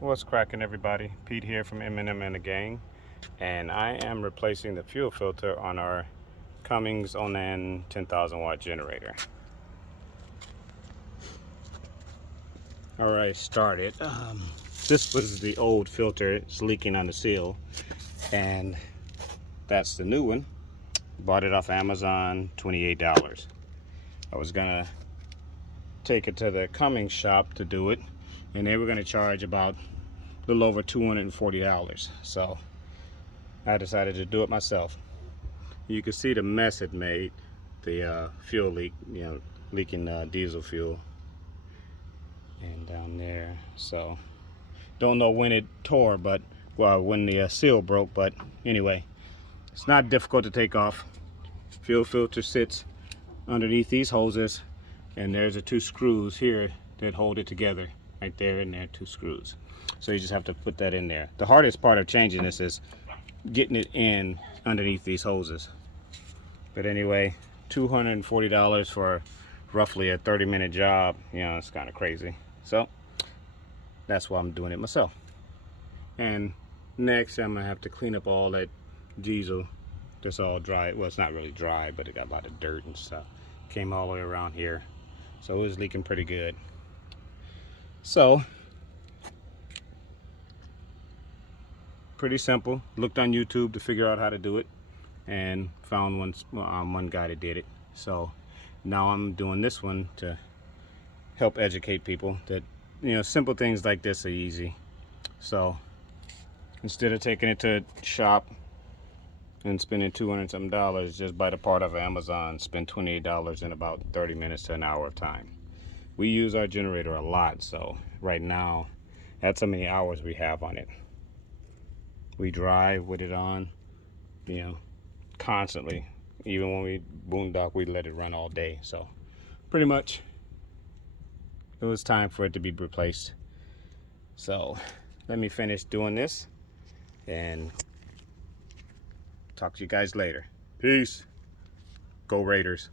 What's cracking, everybody? Pete here from M&M and the gang, and I am replacing the fuel filter on our Cummins Onan 10,000 watt generator. Alright, started. This was the old filter. It's leaking on the seal, and that's the new one. Bought it off Amazon, $28. I was gonna take it to the Cummins shop to do it, and they were gonna charge about a little over $240. So I decided to do it myself. You can see the mess it made, the fuel leak, leaking diesel fuel, and down there. So don't know when it tore, but when the seal broke. But anyway, it's not difficult to take off. Fuel filter sits underneath these hoses, and there's the two screws here that hold it together. Right there, and there are two screws. So you just have to put that in there. The hardest part of changing this is getting it in underneath these hoses. But anyway, $240 for roughly a 30-minute job. It's kind of crazy. So that's why I'm doing it myself. And next, I'm gonna have to clean up all that diesel that's all dry. Well, it's not really dry, but it got a lot of dirt and stuff. Came all the way around here, so it was leaking pretty good. So pretty simple. Looked on YouTube to figure out how to do it, and found one guy that did it. So now I'm doing this one to help educate people that simple things like this are easy. So instead of taking it to a shop and spending $200 something, just buy the part of Amazon, spend $28 in about 30 minutes to an hour of time. We use our generator a lot, so right now that's how many hours we have on it. We drive with it on, constantly. Even when we boondock, we let it run all day. So pretty much it was time for it to be replaced. So let me finish doing this and talk to you guys later. Peace. Go Raiders.